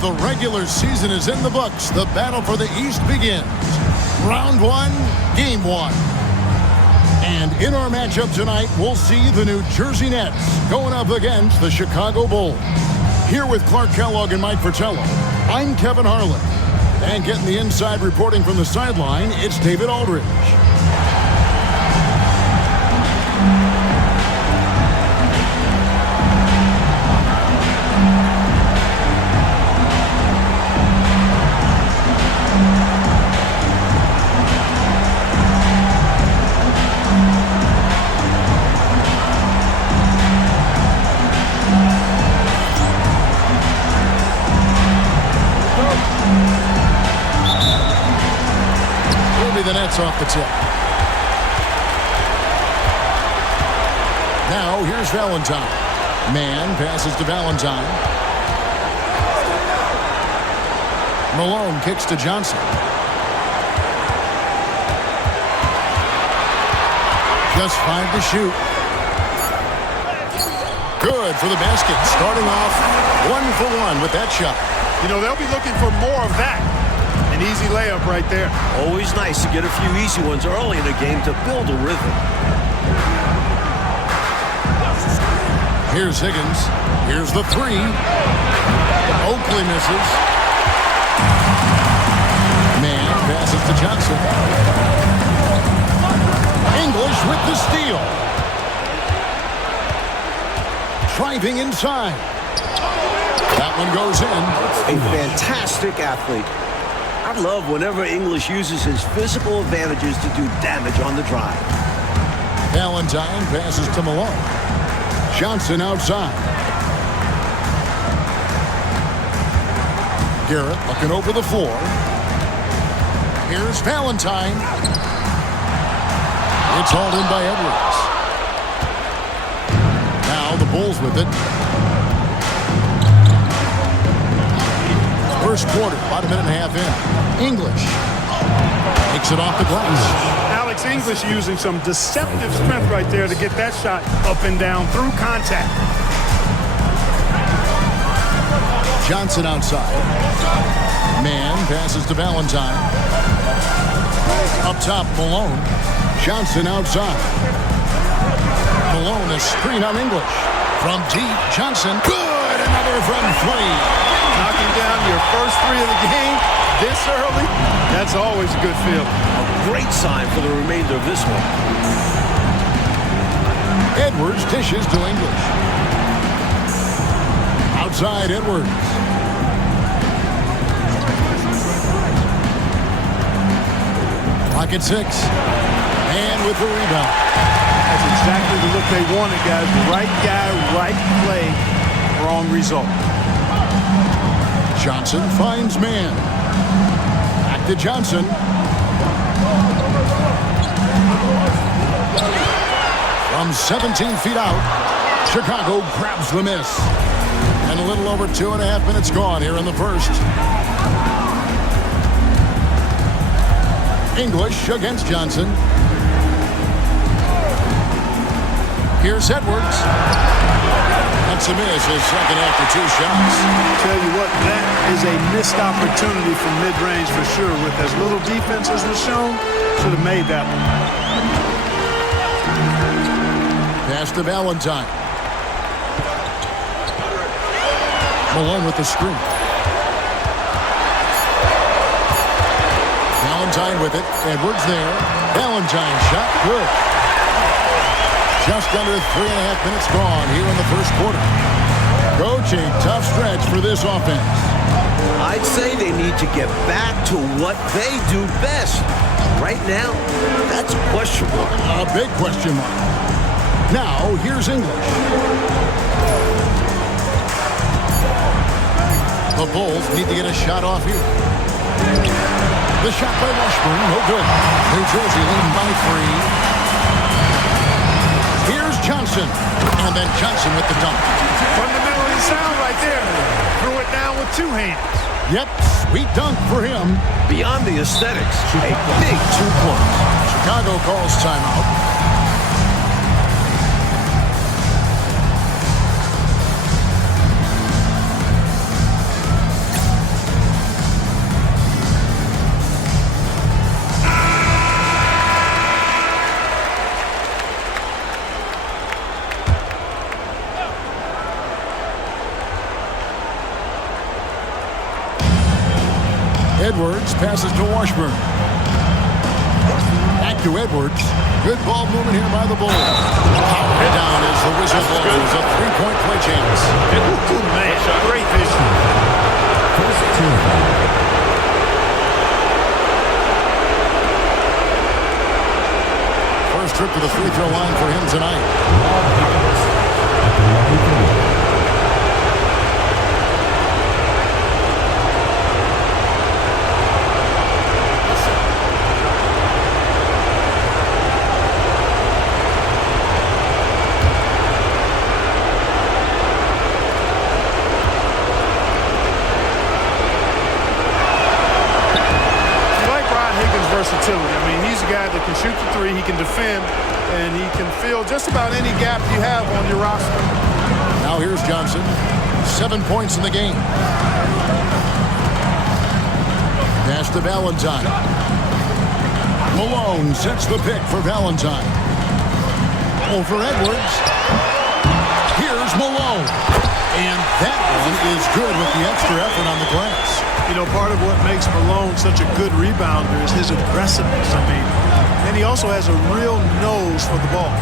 the regular season is in the books. The battle for the East begins. Round one, game one. And in our matchup tonight, we'll see the New Jersey Nets going up against the Chicago Bulls. Here with Clark Kellogg and Mike Fratello, I'm Kevin Harlan. And getting the inside reporting from the sideline, it's David Aldridge. The Nets off the tip. Now here's Valentine. Man passes to Valentine. Malone kicks to Johnson. Just 5 to shoot. Good for the basket. Starting off 1 for 1 with that shot. You know, they'll be looking for more of that. An easy layup right there. Always nice to get a few easy ones early in the game to build a rhythm. Here's Higgins. Here's the three. Oakley misses. Man passes to Johnson. English with the steal. Driving inside. That one goes in. A fantastic athlete. I love whenever English uses his physical advantages to do damage on the drive. Valentine passes to Malone. Johnson outside. Garrett looking over the floor. Here's Valentine. It's hauled in by Edwards. Now the Bulls with it. First quarter, about a minute and a half in. English takes it off the glass. Alex English using some deceptive strength right there to get that shot up and down through contact. Johnson outside. Man passes to Valentine. Up top, Malone. Johnson outside. Malone, a screen on English. From deep, Johnson. Good! Another from three. Knocking down your first three of the game this early, that's always a good feeling. A great sign for the remainder of this one. Edwards dishes to English. Outside, Edwards. Clock at 6. And with the rebound. That's exactly the look they wanted, guys. Right guy, right play, wrong result. Johnson finds man. Back to Johnson. From 17 feet out, Chicago grabs the miss. And a little over 2.5 minutes gone here in the first. English against Johnson. Here's Edwards. That's a miss, his second after 2 shots. Tell you what, that is a missed opportunity from mid-range for sure. With as little defense as was shown, should have made that one. Pass to Valentine. Malone with the screen. Valentine with it. Edwards there. Valentine shot good. Just under 3.5 minutes gone here in the first quarter. Coach, a tough stretch for this offense. I'd say they need to get back to what they do best. Right now, that's questionable. A big question mark. Now, here's English. The Bulls need to get a shot off here. The shot by Washburn, no good. New Jersey leading by 3. Here's Johnson. And then Johnson with the dunk. Fundamentally sound right there. Threw it down with 2 hands. Yep, sweet dunk for him. Beyond the aesthetics, a big 2 points. Chicago calls timeout. Edwards passes to Washburn. Back to Edwards. Good ball movement here by the Bulls. Powered down as the whistle blows. A three-point play chance. Man, great vision. First trip to the free throw line for him tonight. Versatility. I mean, he's a guy that can shoot the three, he can defend, and he can fill just about any gap you have on your roster. Now here's Johnson. 7 points in the game. Pass to Valentine. Malone sets the pick for Valentine. Over Edwards. Here's Malone. And that one is good with the extra effort on the glass. You know, part of what makes Malone such a good rebounder is his aggressiveness. I mean, and he also has a real nose for the ball.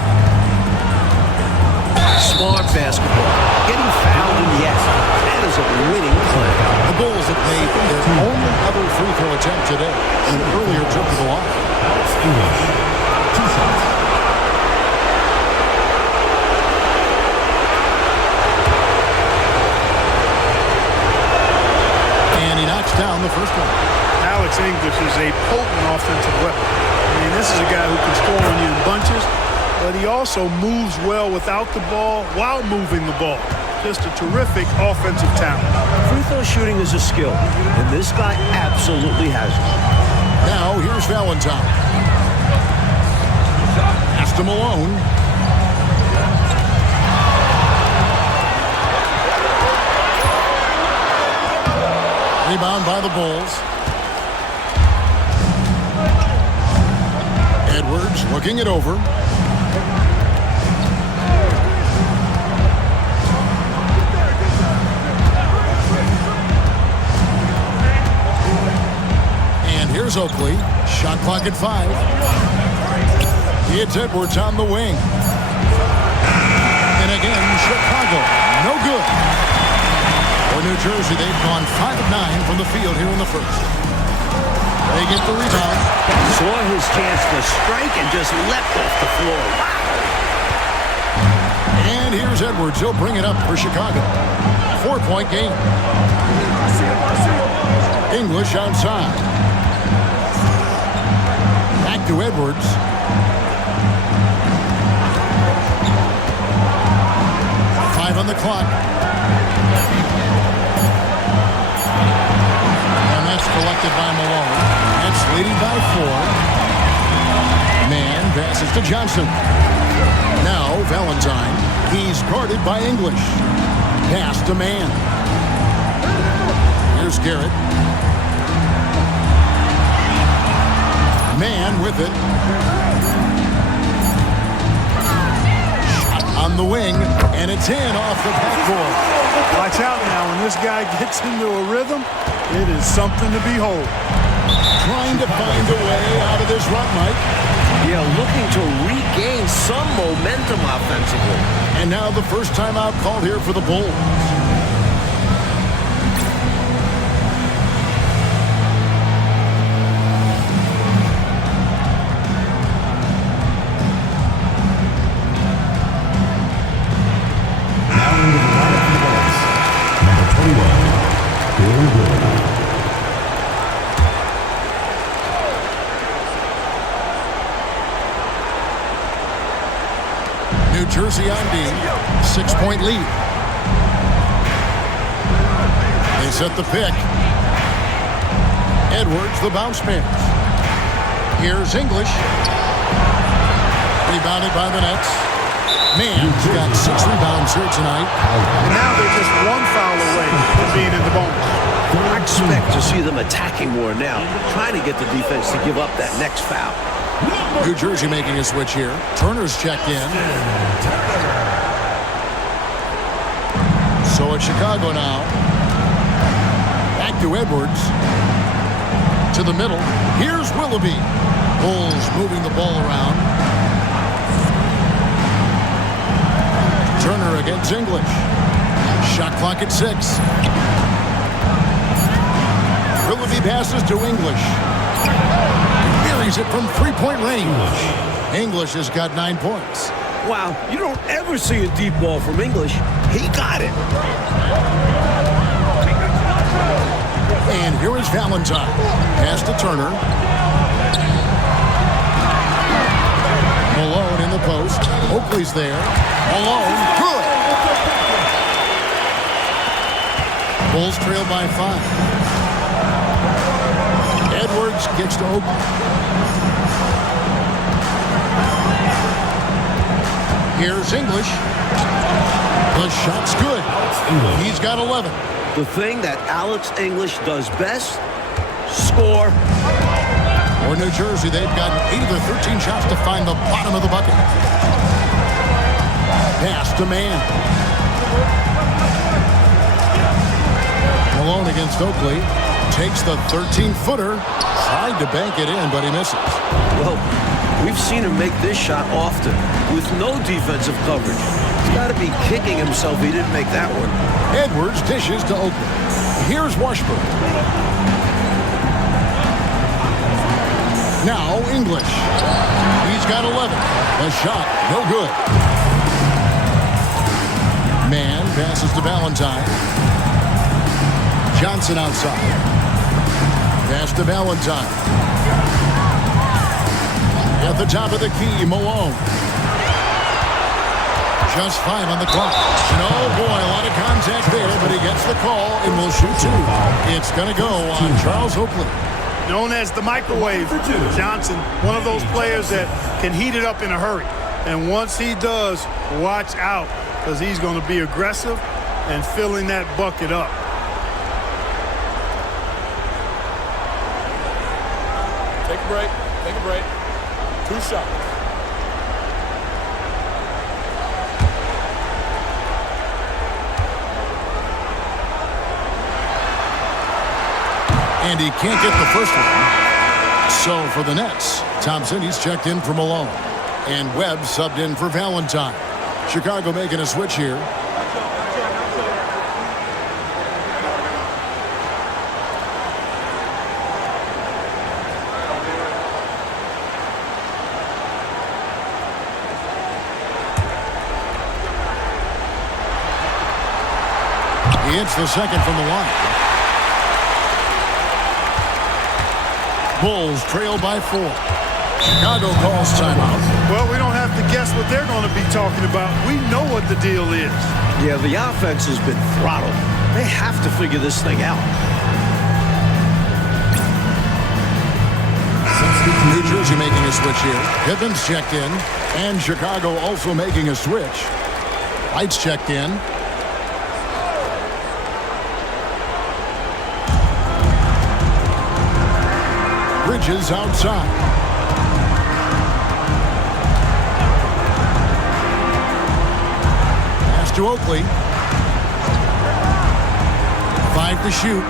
Smart basketball. Getting fouled in the act. That is a winning play. The Bulls have made their only other free throw attempt today in an earlier trip to the line. 2 shots. Down the first one. Alex English is a potent offensive weapon. I mean, this is a guy who can score on you in bunches, but he also moves well without the ball while moving the ball. Just a terrific offensive talent. Free throw shooting is a skill, and this guy absolutely has it. Now here's Valentine. Pass to Malone. Rebound by the Bulls. Edwards looking it over. And here's Oakley. Shot clock at 5. It's Edwards on the wing. And again, Chicago. No good. For New Jersey, they've gone 5 of 9 from the field here in the first. They get the rebound. Saw his chance to strike and just leapt off the floor. Wow. And here's Edwards. He'll bring it up for Chicago. 4-point game. English outside. Back to Edwards. On the clock. And that's collected by Malone. That's leading by 4. Man passes to Johnson. Now Valentine. He's guarded by English. Pass to Man. Here's Garrett. Man with it. On the wing, and it's in off the backboard. Watch out now. When this guy gets into a rhythm, it is something to behold. Trying to find a way out of this run, Mike. Yeah, looking to regain some momentum offensively. And now the first timeout called here for the Bulls. New Jersey on D, 6-point lead. They set the pick. Edwards, the bounce pass. Here's English. Rebounded by the Nets. Man's got 6 rebounds here tonight. And now they're just 1 foul away from being in the bonus. I expect to see them attacking more now, trying to get the defense to give up that next foul. New Jersey making a switch here. Turner's checked in. So it's Chicago now. Back to Edwards. to the middle. Here's Willoughby. Bulls moving the ball around. Turner against English. Shot clock at 6. Willoughby passes to English. Buries it from three-point range. English has got 9 points. Wow, you don't ever see a deep ball from English. He got it. And here is Valentine. Pass to Turner. Malone in the post. Oakley's there. Malone, good. Bulls trail by 5. Edwards kicks to Oakley. Here's English. The shot's good. He's got 11. The thing that Alex English does best, score. For New Jersey, they've gotten 8 of their 13 shots to find the bottom of the bucket. Pass to Mann. Malone against Oakley. Takes the 13-footer. Tried to bank it in, but he misses. Well, we've seen him make this shot often with no defensive coverage. He's got to be kicking himself he didn't make that one. Edwards dishes to Oakley. Here's Washburn. Now English. He's got 11. The shot, no good. Mann passes to Valentine. Johnson outside. Pass to Valentine. At the top of the key, Malone. Just 5 on the clock. And oh boy, a lot of contact there, but he gets the call and will shoot 2. It's going to go on Charles Oakley. Known as the microwave, Johnson, one of those players that can heat it up in a hurry. And once he does, watch out, because he's going to be aggressive and filling that bucket up. Take a break. Take a break. 2 shots. And he can't get the first one. So for the Nets, Thompson, he's checked in for Malone. And Webb subbed in for Valentine. Chicago making a switch here. He hits the second from the line. Bulls trail by 4. Chicago calls timeout. Well, we don't have to guess what they're going to be talking about. We know what the deal is. Yeah, the offense has been throttled. They have to figure this thing out. New Jersey making a switch here. Pippin's checked in. And Chicago also making a switch. White's checked in. Bridges outside. Pass to Oakley. 5 to shoot.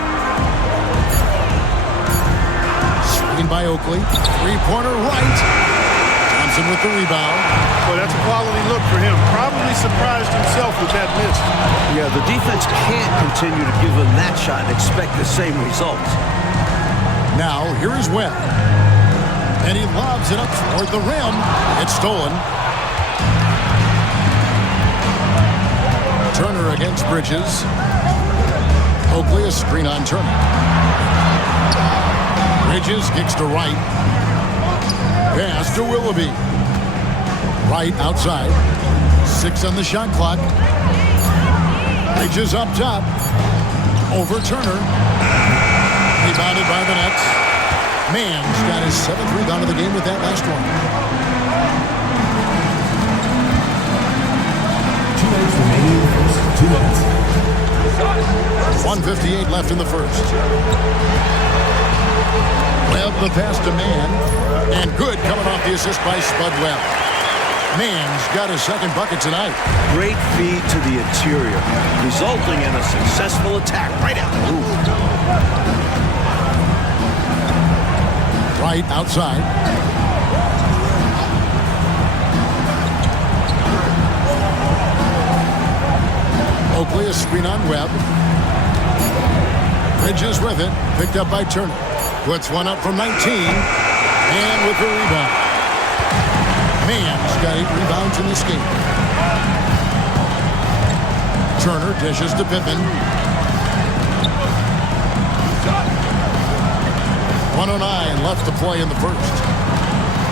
Screen by Oakley. Three-pointer right. Thompson with the rebound. Well, that's a quality look for him. Probably surprised himself with that miss. Yeah, the defense can't continue to give him that shot and expect the same results. Now, here is Webb. And he lobs it up toward the rim. It's stolen. Turner against Bridges. Oakley, a screen on Turner. Bridges kicks to right. Pass to Willoughby. Right outside. 6 on the shot clock. Bridges up top. Over Turner. Rebounded by the Nets. Mann's got his 7th rebound of the game with that last one. 2 minutes remaining in the first. 2 minutes. 1:58 left in the first. Webb the pass to Mann. And good coming off the assist by Spud Webb. Mann's got his 2nd bucket tonight. Great feed to the interior, resulting in a successful attack right out the roof. Right outside. Oakley, a screen on Webb. Bridges with it. Picked up by Turner. Puts one up from 19. And with the rebound. Mann's got 8 rebounds in this game. Turner dishes to Pippen. 1:09 left to play in the first.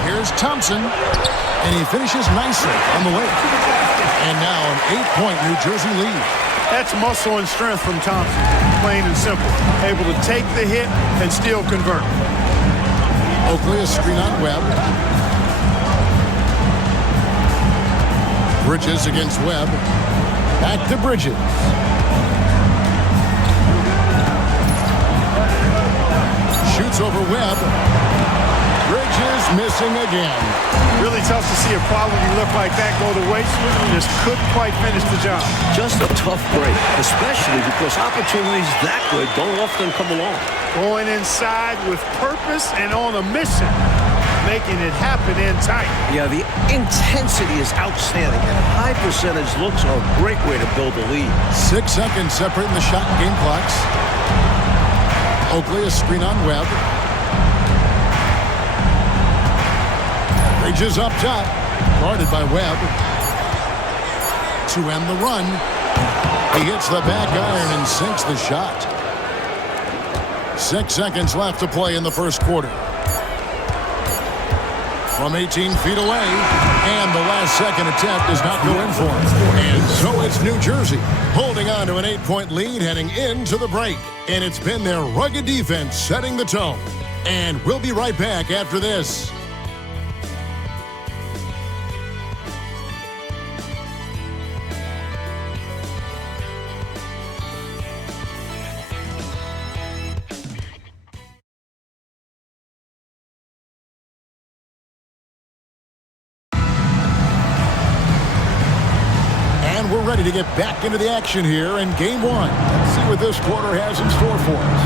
Here's Thompson. And he finishes nicely on the way. And now an 8-point New Jersey lead. That's muscle and strength from Thompson, plain and simple. Able to take the hit and still convert. Oakley, a screen on Webb. Bridges against Webb. Back to Bridges. Shoots over Webb. Bridges missing again. Really tough to see a quality look like that go to waste. Just couldn't quite finish the job. Just a tough break, especially because opportunities that good don't often come along. Going inside with purpose and on a mission. Making it happen in tight. Yeah, the intensity is outstanding, and high percentage looks are a great way to build a lead. 6 seconds separating the shot and game clocks. Oakley, a screen on Webb. Bridges up top. Guarded by Webb. To end the run. He hits the back iron and sinks the shot. 6 seconds left to play in the first quarter. From 18 feet away, and the last second attempt does not go in for him. And so it's New Jersey holding on to an 8-point lead heading into the break. And it's been their rugged defense setting the tone. And we'll be right back after this. We're ready to get back into the action here in Game 1. Let's see what this quarter has in store for us.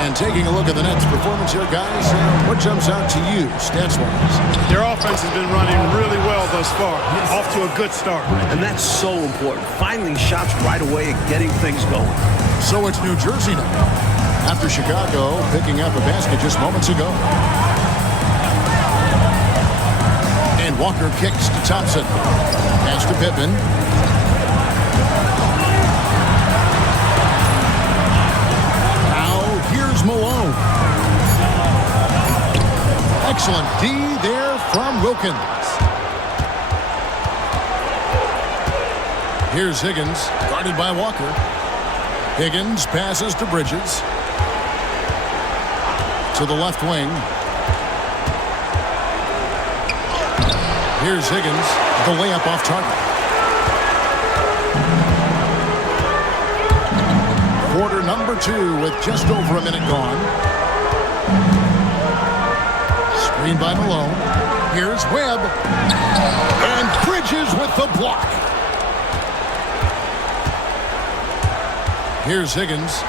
And taking a look at the Nets' performance here, guys, what jumps out to you, stats-wise? Their offense has been running really well thus far. Off to a good start. And that's so important. Finding shots right away and getting things going. So it's New Jersey now. After Chicago picking up a basket just moments ago. And Walker kicks to Thompson. Pass to Pippen. Malone. Excellent D there from Wilkins. Here's Higgins, guarded by Walker. Higgins passes to Bridges. To the left wing. Here's Higgins, the layup off target. Quarter number 2 with just over a minute gone. Screen by Malone. Here's Webb. And Bridges with the block. Here's Higgins.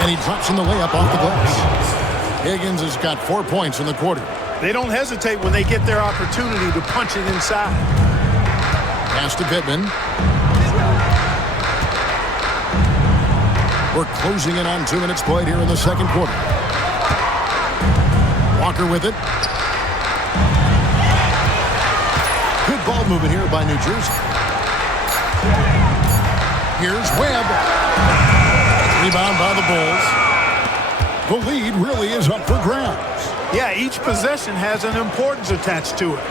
And he drops in the layup off the glass. Higgins has got 4 points in the quarter. They don't hesitate when they get their opportunity to punch it inside. Pass to Pittman. We're closing in on 2 minutes played here in the second quarter. Walker with it. Good ball movement here by New Jersey. Here's Webb. Rebound by the Bulls. The lead really is up for grabs. Yeah, each possession has an importance attached to it.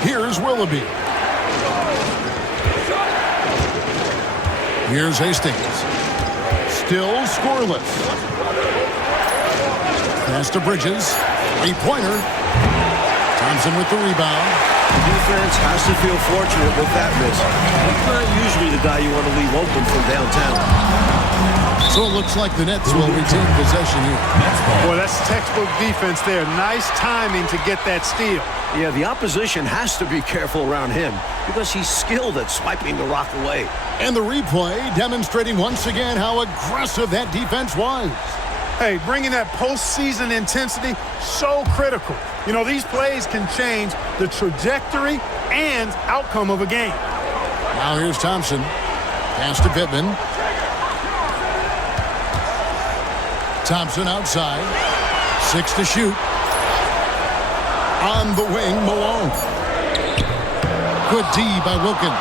Here's Willoughby. Here's Hastings. Still scoreless. Pass to Bridges. 3-pointer. Thompson with the rebound. Defense has to feel fortunate with that miss. He's not usually the guy you want to leave open from downtown. So it looks like the Nets will retain possession here. Boy, that's textbook defense there. Nice timing to get that steal. Yeah, the opposition has to be careful around him because he's skilled at swiping the rock away. And the replay demonstrating once again how aggressive that defense was. Hey, bringing that postseason intensity, so critical. You know, these plays can change the trajectory and outcome of a game. Now here's Thompson. Pass to Pittman. Thompson outside. 6 to shoot. On the wing, Malone. Good D by Wilkins.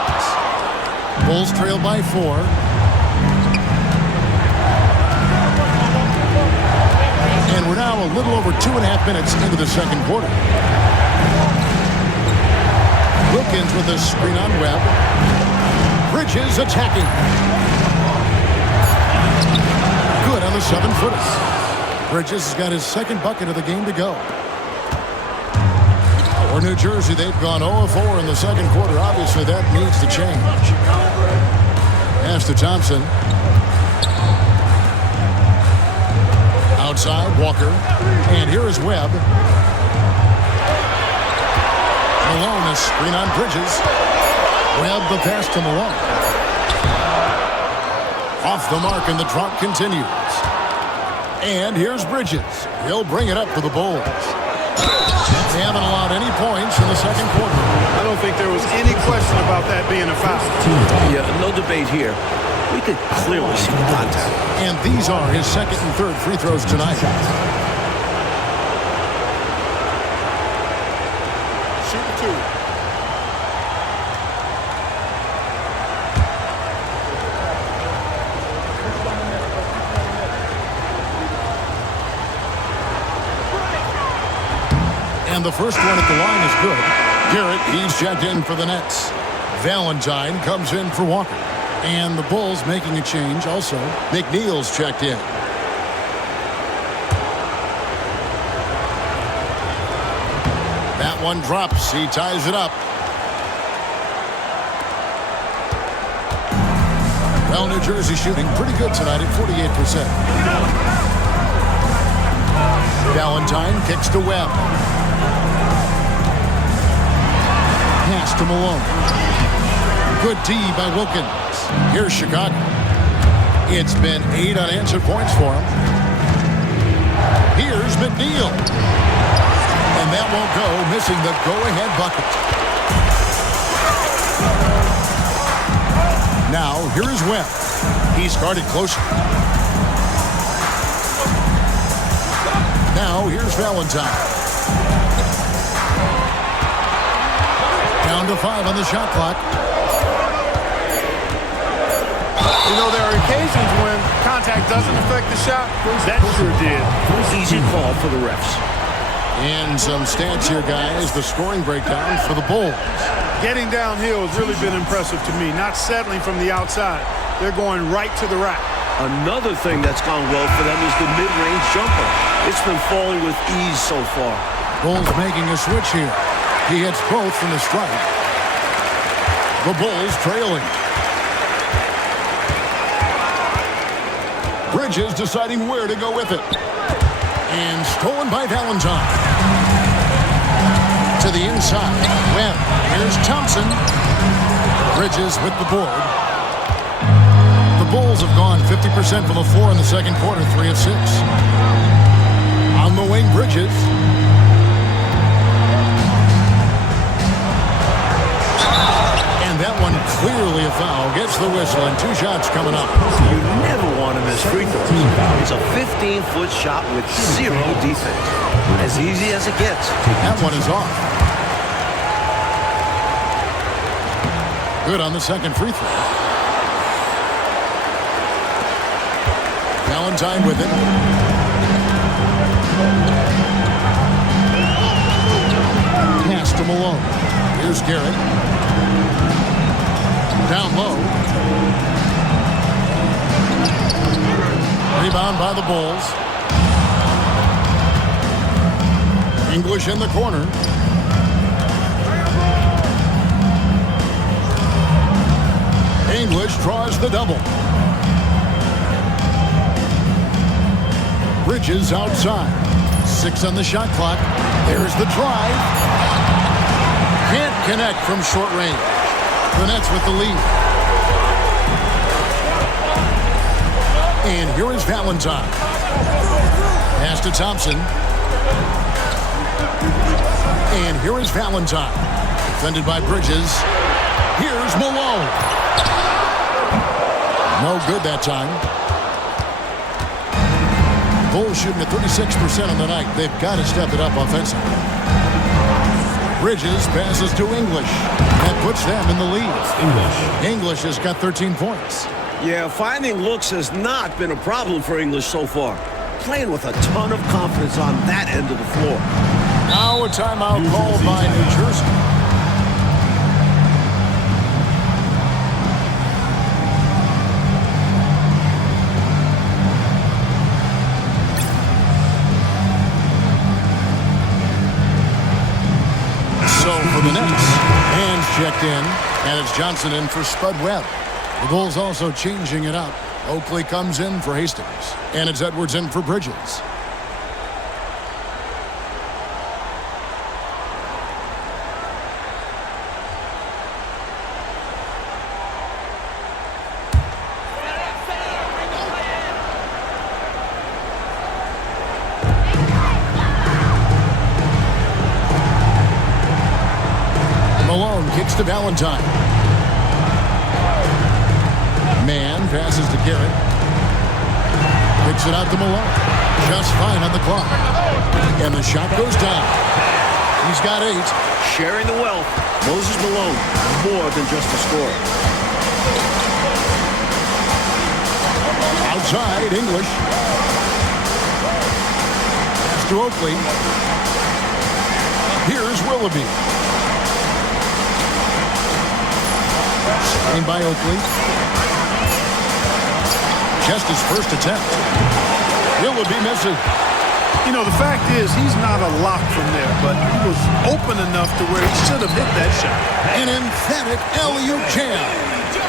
Bulls trail by 4. And we're now a little over 2.5 minutes into the second quarter. Wilkins with a screen on Webb. Bridges attacking. Good on the 7-footer. Bridges has got his second bucket of the game to go. For New Jersey, they've gone 0-4 in the second quarter. Obviously, that needs to change. Pass to Thompson. Outside, Walker. And here is Webb. Malone, a screen on Bridges. Webb the pass to Malone. Off the mark, and the drought continues. And here's Bridges. He'll bring it up for the Bulls. They haven't allowed any points in the second quarter. I don't think there was any question about that being a foul. Yeah, no debate here. We could clearly see the contact. And these are his second and third free throws tonight. Shoot 2. And the first one at the line is good. Garrett, he's checked in for the Nets. Valentine comes in for Walker. And the Bulls making a change also. McNeil's checked in. That one drops. He ties it up. Well, New Jersey shooting pretty good tonight at 48%. Valentine kicks to Webb. Pass to Malone. Good D by Wilkins. Here's Chicago. It's been 8 unanswered points for him. Here's McNeil. And that won't go, missing the go-ahead bucket. Now, here is Webb. He's guarded closer. Now, here's Valentine. Down to 5 on the shot clock. You know, there are occasions when contact doesn't affect the shot. That sure did. Easy call for the refs. And some stats here, guys. The scoring breakdown for the Bulls. Getting downhill has really been impressive to me. Not settling from the outside. They're going right to the rack. Another thing that's gone well for them is the mid-range jumper. It's been falling with ease so far. Bulls making a switch here. He hits both from the strike. The Bulls trailing. Bridges deciding where to go with it. And stolen by Valentine. To the inside. Webb. Here's Thompson. Bridges with the board. The Bulls have gone 50% from the floor in the second quarter, 3 of 6. On the wing, Bridges. And that one clearly a foul. Gets the whistle, and 2 shots coming up. You never want to miss free throws. It's a 15-foot shot with 0 defense. As easy as it gets. That one is off. Good on the second free throw. Valentine with it. Pass to Malone. Here's Garrett. Down low. Rebound by the Bulls. English in the corner. English draws the double. Bridges outside. 6 on the shot clock. There's the drive. Can't connect from short range. The Nets with the lead. And here is Valentine. Pass to Thompson. And here is Valentine. Defended by Bridges. Here's Malone. No good that time. Bulls shooting at 36% on the night. They've got to step it up offensively. Bridges passes to English. That puts them in the lead. English has got 13 points. Yeah, finding looks has not been a problem for English so far. Playing with a ton of confidence on that end of the floor. Now a timeout called by New Jersey. So for the Nets, hands checked in, and it's Johnson in for Spud Webb. The Bulls also changing it up. Oakley comes in for Hastings, and it's Edwards in for Bridges. Malone kicks to Valentine. Man passes to Garrett. Kicks it out to Malone. Just fine on the clock. And the shot goes down. He's got 8. Sharing the wealth. Moses Malone, more than just a scorer. Outside, English. Pass to Oakley. Here's Willoughby. Screen by Oakley. Just his first attempt. Willoughby misses. You know, the fact is, he's not a lock from there, but he was open enough to where he should have hit that shot. An emphatic alley-oop jam.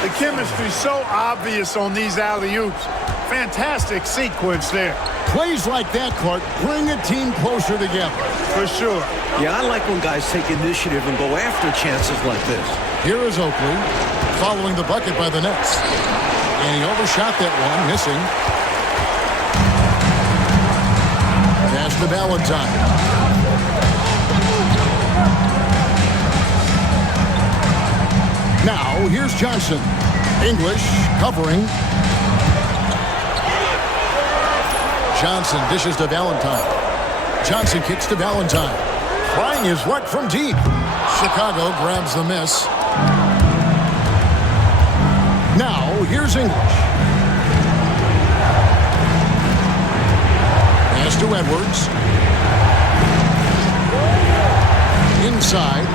The chemistry's so obvious on these alley-oops. Fantastic sequence there. Plays like that, Clark, bring a team closer together. For sure. Yeah, I like when guys take initiative and go after chances like this. Here is Oakley, following the bucket by the Nets. And he overshot that one, missing. Pass to Valentine. Now, here's Johnson. English covering. Johnson dishes to Valentine. Johnson kicks to Valentine. Trying his luck from deep. Chicago grabs the miss. Now, here's English. Pass to Edwards. Inside.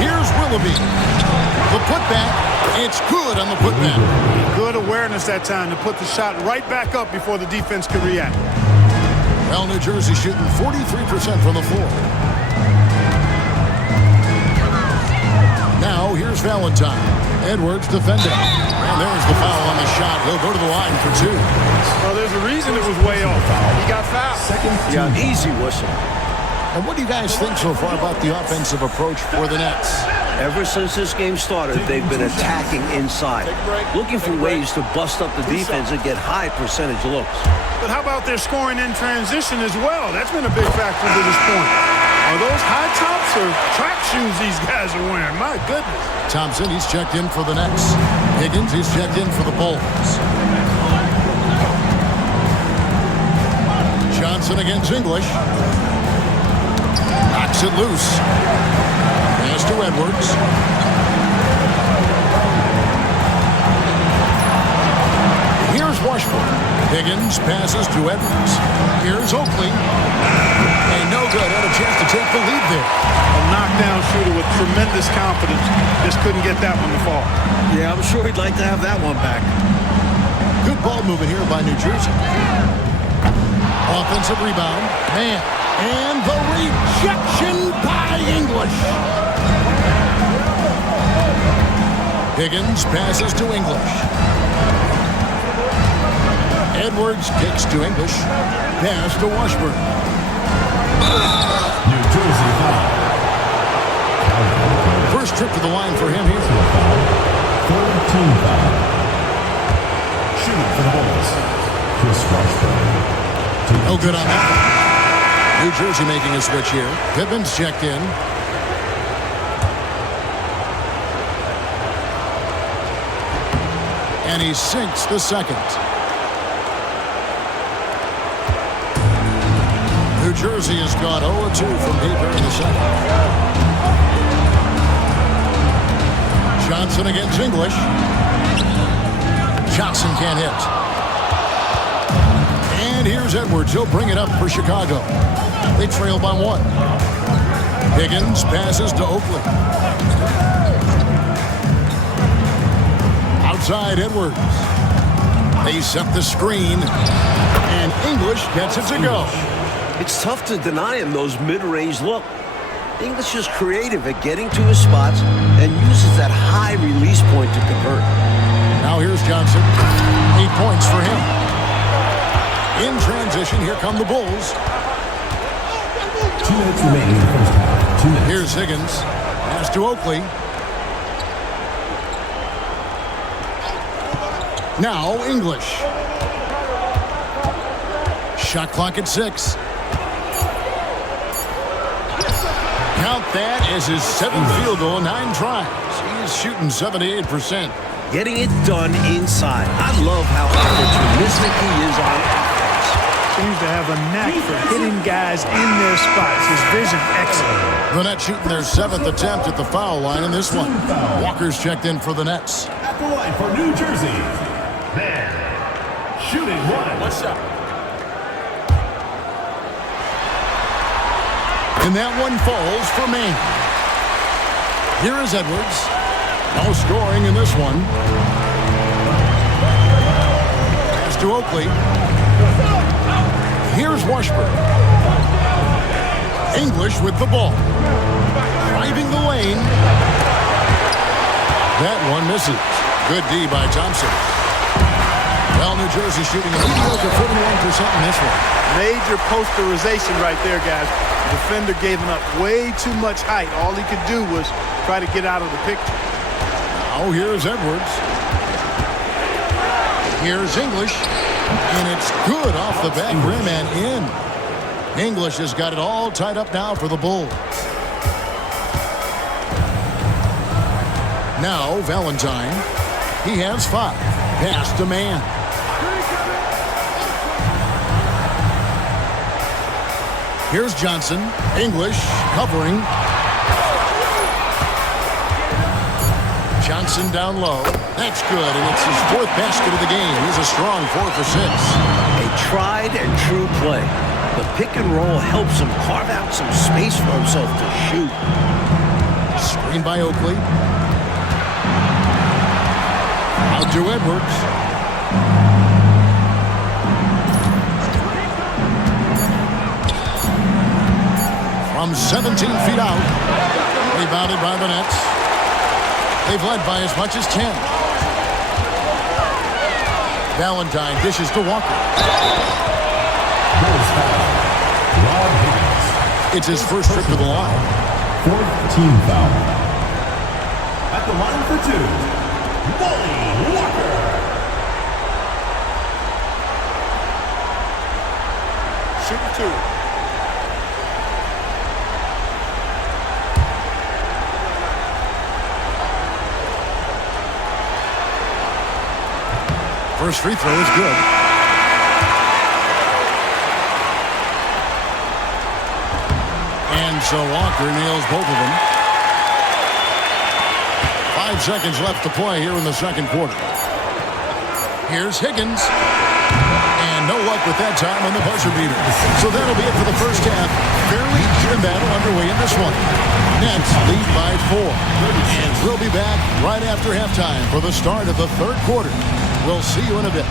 Here's Willoughby. The putback. It's good on the putback. Good awareness that time to put the shot right back up before the defense could react. Well, New Jersey shooting 43% from the floor. Now, here's Valentine. Edwards defending. And there's the foul on the shot. He'll go to the line for 2. Well, there's a reason it was way off. He got fouled. Yeah, easy whistle. And what do you guys think so far about the offensive approach for the Nets? Ever since this game started, they've been attacking inside, looking for ways to bust up the defense and get high percentage looks. But how about their scoring in transition as well? That's been a big factor to this point. Are those high tops or track shoes these guys are wearing? My goodness. Thompson, he's checked in for the Nets. Higgins, he's checked in for the Bulls. Johnson against English. Knocks it loose. Pass to Edwards. Here's Washburn. Higgins passes to Edwards. Here's Oakley. And no good. Had a chance to take the lead there. A knockdown shooter with tremendous confidence. Just couldn't get that one to fall. Yeah, I'm sure he'd like to have that one back. Good ball movement here by New Jersey. Offensive rebound. Man. And the rejection by English. Higgins passes to English. Edwards kicks to English. Pass to Washburn. New Jersey foul. First trip to the line for him here. Third team foul. Shooting for the Bulls, Chris Washburn. No good on that one. New Jersey making a switch here. Pittman's checked in. And he sinks the second. New Jersey has gone 0-2 from paper in the second. Johnson against English. Johnson can't hit. And here's Edwards. He'll bring it up for Chicago. They trail by 1. Higgins passes to Oakley. Outside Edwards. They set the screen. And English gets it to go. It's tough to deny him those mid-range look. English is creative at getting to his spots and uses that high release point to convert. Now here's Johnson. 8 points for him. In transition, here come the Bulls. 2 minutes remaining in the first half. 2 minutes. Here's Higgins. Pass to Oakley. Now English. Shot clock at 6. Count that as his 7th field goal in 9 tries. He's shooting 78%. Getting it done inside. I love how opportunistic he is on offense. Seems to have a knack for hitting guys in their spots. His vision excellent. The Nets shooting their 7th attempt at the foul line in this one. Walker's checked in for the Nets. At the line for New Jersey. Man. Shooting 1. One shot. And that one falls for Maine. Here is Edwards. No scoring in this one. Pass to Oakley. Here's Washburn. English with the ball. Driving the lane. That one misses. Good D by Thompson. Well, New Jersey shooting a mediocre 41% in this one. Major posterization right there, guys. The defender gave him up way too much height. All he could do was try to get out of the picture. Now here's Edwards. Here's English. And it's good off the back rim and in. English has got it all tied up now for the Bulls. Now Valentine. He has 5. Pass to Mann. Here's Johnson. English covering. Johnson down low. That's good, and it's his 4th basket of the game. He's a strong 4 for 6. A tried and true play. The pick and roll helps him carve out some space for himself to shoot. Screen by Oakley. Out to Edwards. From 17 feet out. Rebounded by the Nets. They've led by as much as 10. Valentine dishes to Walker. Rob Higgins. It's his first trip to the line. 4th team foul. At the line for 2, Wally Walker. Shooting 2. First free throw is good. And so Walker nails both of them. 5 seconds left to play here in the second quarter. Here's Higgins. And no luck with that time on the buzzer beater. So that'll be it for the first half. Fairly even battle underway in this one. Nets lead by 4. And we'll be back right after halftime for the start of the third quarter. We'll see you in a bit.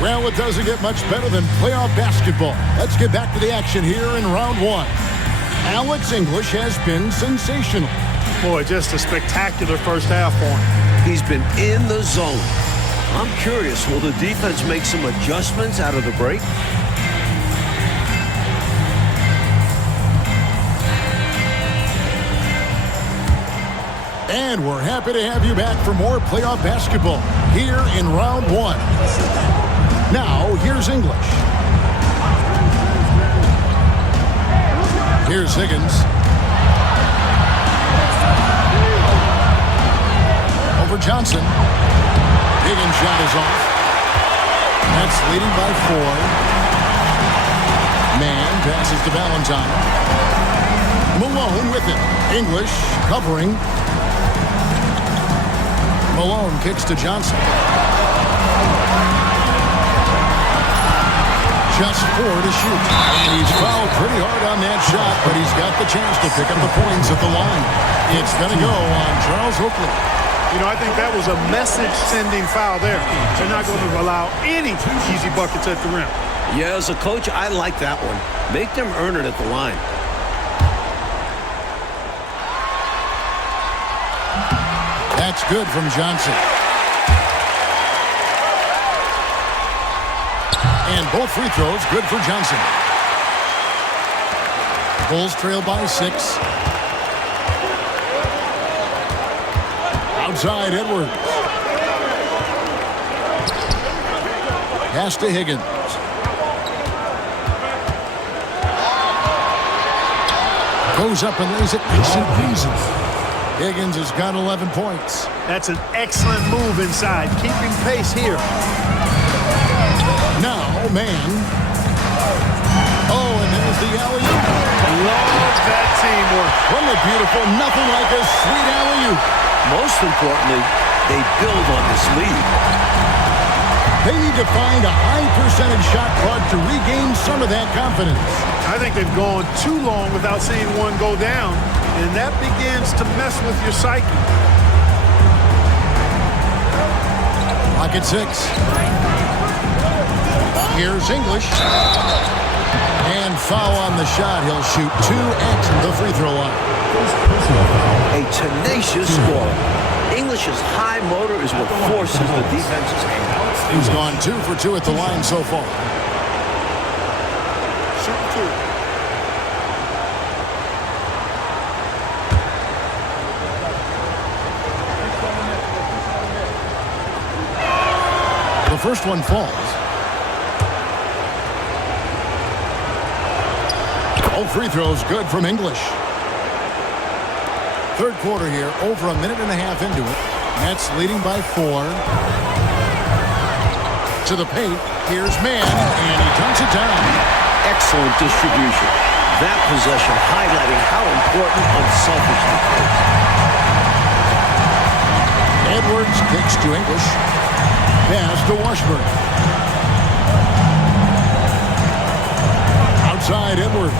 Well, it doesn't get much better than playoff basketball. Let's get back to the action here in round 1. Alex English has been sensational. Boy, just a spectacular first half for him. He's been in the zone. I'm curious, will the defense make some adjustments out of the break? And we're happy to have you back for more playoff basketball here in round one. Now, here's English. Here's Higgins. Over Johnson. Higgins' shot is off. Nets leading by 4. Man passes to Valentine. Malone with it. English covering. Malone kicks to Johnson. Just 4 to shoot. And he's fouled pretty hard on that shot, but he's got the chance to pick up the points at the line. It's going to go on Charles Oakley. You know, I think that was a message-sending foul there. They're not going to allow any easy buckets at the rim. Yeah, as a coach, I like that one. Make them earn it at the line. That's good from Johnson. And both free throws good for Johnson. Bulls trail by 6. Outside Edwards. Pass to Higgins. Goes up and lays it nice and easy. Higgins has got 11 points. That's an excellent move inside, keeping pace here. Now, man. Oh, and there's the alley-oop. Love that teamwork. Wasn't it beautiful? Nothing like a sweet alley-oop. Most importantly, they build on this lead. They need to find a high percentage shot clock to regain some of that confidence. I think they've gone too long without seeing one go down, and that begins to mess with your psyche. Clock at 6. Here's English. And foul on the shot. He'll shoot 2 at the free throw line. A tenacious scorer. English's high motor is what forces the defense's hand. He's gone 2 for 2 at the line so far. Shoot 2. The first one falls. All free throws good from English. Third quarter here, over a minute and a half into it. Nets leading by 4. To the paint, here's Mann, and he dunks it down. Excellent distribution. That possession highlighting how important unselfishness is. Edwards kicks to English. Pass to Washburn. Outside Edwards.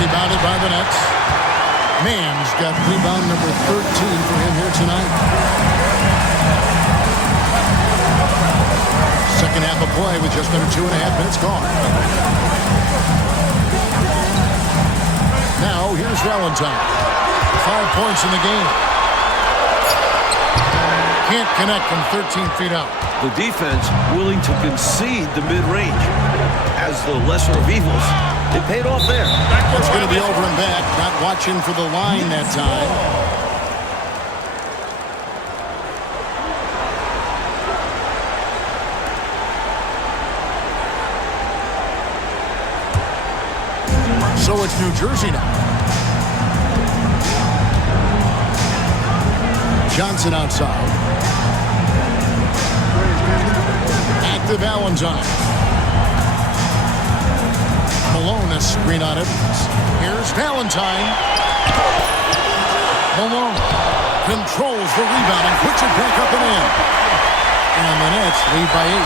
Rebounded by the Nets. Mann's got rebound number 13 for him here tonight. Second half of play with just under 2.5 minutes gone. Now here's Valentine. 5 points in the game. Can't connect from 13 feet out. The defense willing to concede the mid-range. As the lesser of evils, it paid off there. It's going to be over and back. Not watching for the line that time. So it's New Jersey now. Johnson outside. Back to Valentine. Malone, a screen on it. Here's Valentine. Malone controls the rebound and puts it back up and in. And the Nets lead by 8.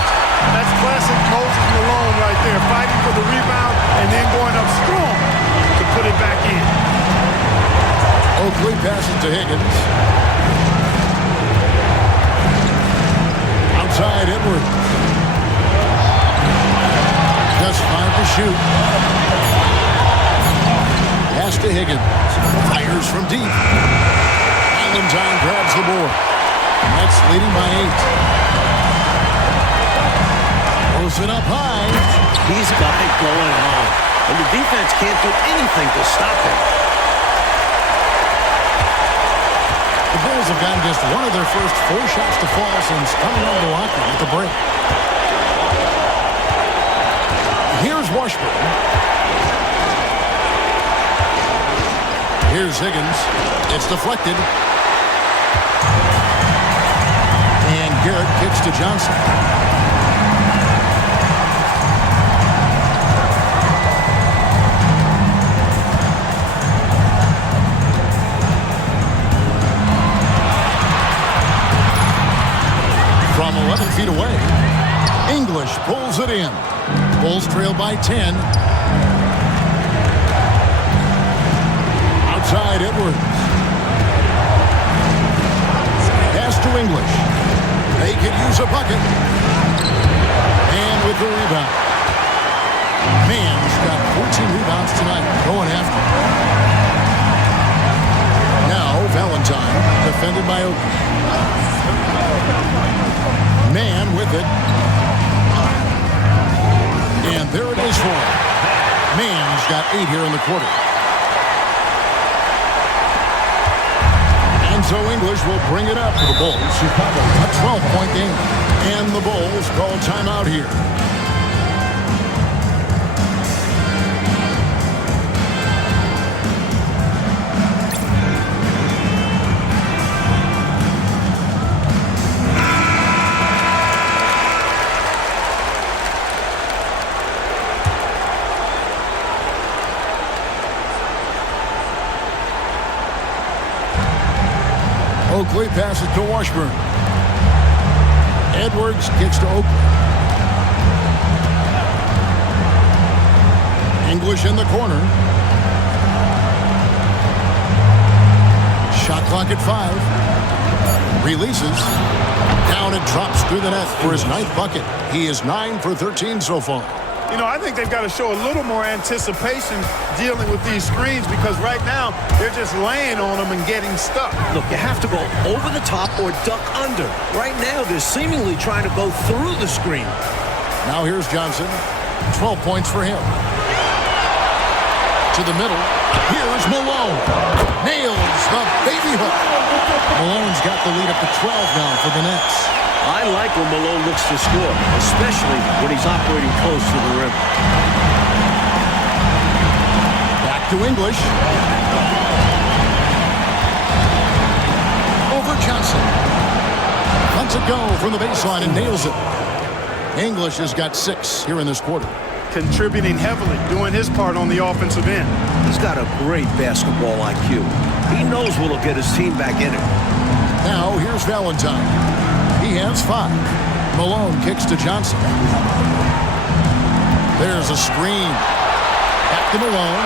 That's classic Moses Malone right there, fighting for the rebound and then going up strong to put it back in. Oakley passes to Higgins. Outside Edwards. Just 5 to shoot. Pass to Higgins. Fires from deep. Valentine grabs the board. Nets leading by 8. Throws it up high. He's got it going on. and the defense can't do anything to stop him. The Bulls have gotten just one of their first 4 shots to fall since coming out of the locker at the break. Here's Washburn. Here's Higgins. It's deflected. And Garrett kicks to Johnson. From 11 feet away, English pulls it in. Bulls trail by 10. Outside Edwards. Pass to English. They could use a bucket. And with the rebound. Mann's got 14 rebounds tonight, going after. Now Valentine, defended by Oakley. Mann with it. And there it is for him. Mann's got 8 here in the quarter. And so English will bring it up to the Bulls. Chicago, a 12-point game. And the Bulls call timeout here. Oakley passes to Washburn. Edwards kicks to Oakley. English in the corner. Shot clock at 5. Releases. Down and drops through the net for his 9th bucket. He is 9 for 13 so far. You know, I think they've got to show a little more anticipation dealing with these screens because right now they're just laying on them and getting stuck. Look, you have to go over the top or duck under. Right now, they're seemingly trying to go through the screen. Now here's Johnson. 12 points for him. To the middle. Here's Malone. Nails the baby hook. Malone's got the lead up to 12 now for the Nets. I like when Malone looks to score, especially when he's operating close to the rim. Back to English. Over Johnson. Lets it go from the baseline and nails it. English has got 6 here in this quarter. Contributing heavily, doing his part on the offensive end. He's got a great basketball IQ. He knows what'll get his team back in it. Now here's Valentine. He has 5. Malone kicks to Johnson. There's a screen. Back to Malone.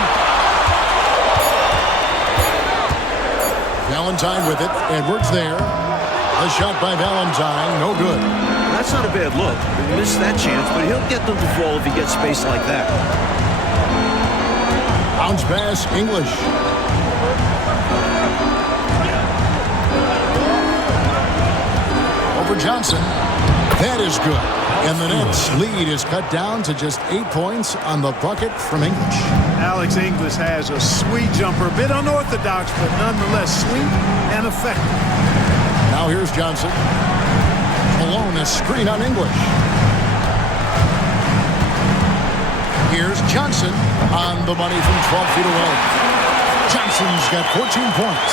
Valentine with it. Edwards there. A shot by Valentine. No good. That's not a bad look. He missed that chance, but he'll get them to fall if he gets space like that. Bounce pass, English. Over Johnson. That is good. And the Nets' lead is cut down to just 8 points on the bucket from English. Alex English has a sweet jumper, a bit unorthodox, but nonetheless sweet and effective. Now here's Johnson. Malone, a screen on English. Here's Johnson on the money from 12 feet away. Johnson's got 14 points.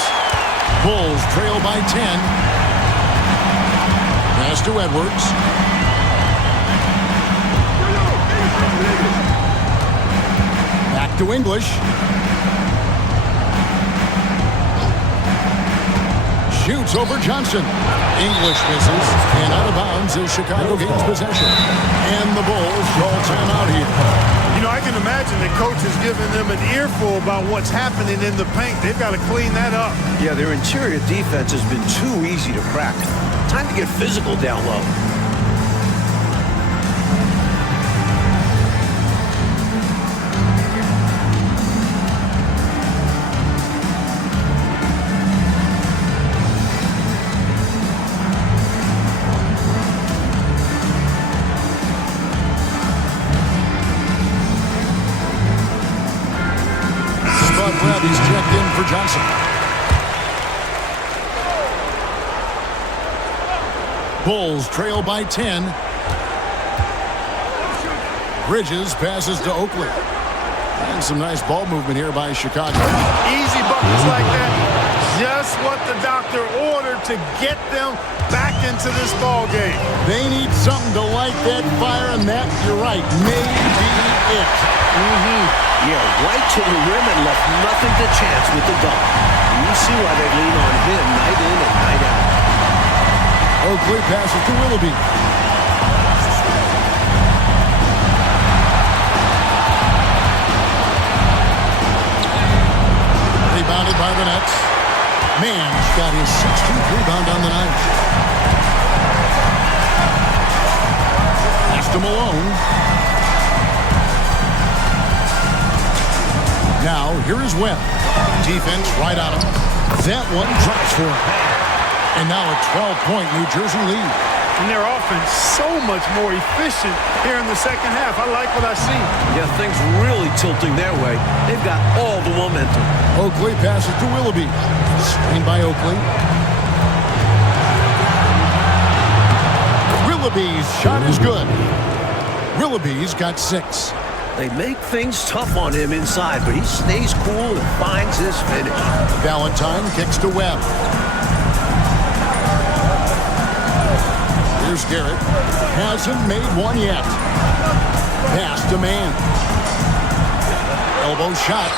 Bulls trail by 10. Pass to Edwards. Back to English. Shoots over Johnson. English misses. And out of bounds is Chicago gains possession. And the Bulls call timeout here. You know, I can imagine the coach is giving them an earful about what's happening in the paint. They've got to clean that up. Yeah, their interior defense has been too easy to crack. Time to get physical down low. for Johnson. Bulls trail by 10. Bridges passes to Oakley. And some nice ball movement here by Chicago. Easy buckets like that. Just what the doctor ordered to get them back into this ball game. They need something to light that fire, and that, you're right, may be it. Yeah, right to the rim and left nothing to chance with the dunk. You see why they lean on him night in and night out. Oakley passes to Willoughby. Rebounded by the Nets. Mann's got his 16th rebound on the night. Pass to Malone. Now, here is Webb. Defense right on him. That one drops for him. And now a 12-point New Jersey lead. And their offense so much more efficient here in the second half. I like what I see. Yeah, things really tilting their way. They've got all the momentum. Oakley passes to Willoughby. Screen by Oakley. Willoughby's shot is good. Willoughby's got 6. They make things tough on him inside, but he stays cool and finds his finish. Valentine kicks to Webb. Here's Garrett. Hasn't made one yet. Pass to Mann. Elbow shot.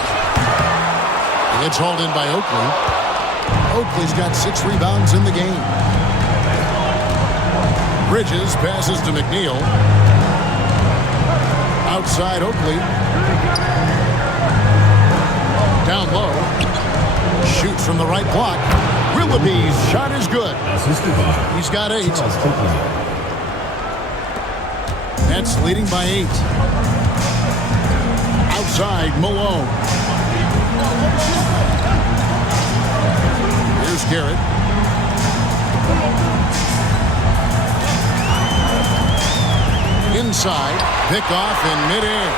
It's hauled in by Oakley. Oakley's got 6 rebounds in the game. Bridges passes to McNeil. Outside Oakley. Down low. Shoots from the right block. Willoughby's shot is good. Assisted by He's got 8. Charles Copley. Nets leading by 8. Outside Malone. Here's Garrett. Inside. Pick off in midair.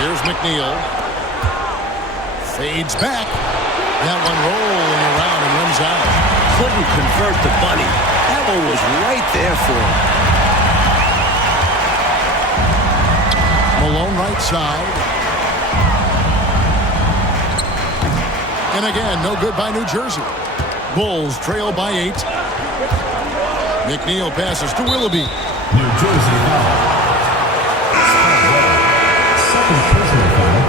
Here's McNeil. Fades back. That one rolling around and runs out. Couldn't convert the bunny. That one was right there for him. Malone right side. And again, no good by New Jersey. Bulls trail by 8. McNeil passes to Willoughby. New Jersey foul. Second personal foul.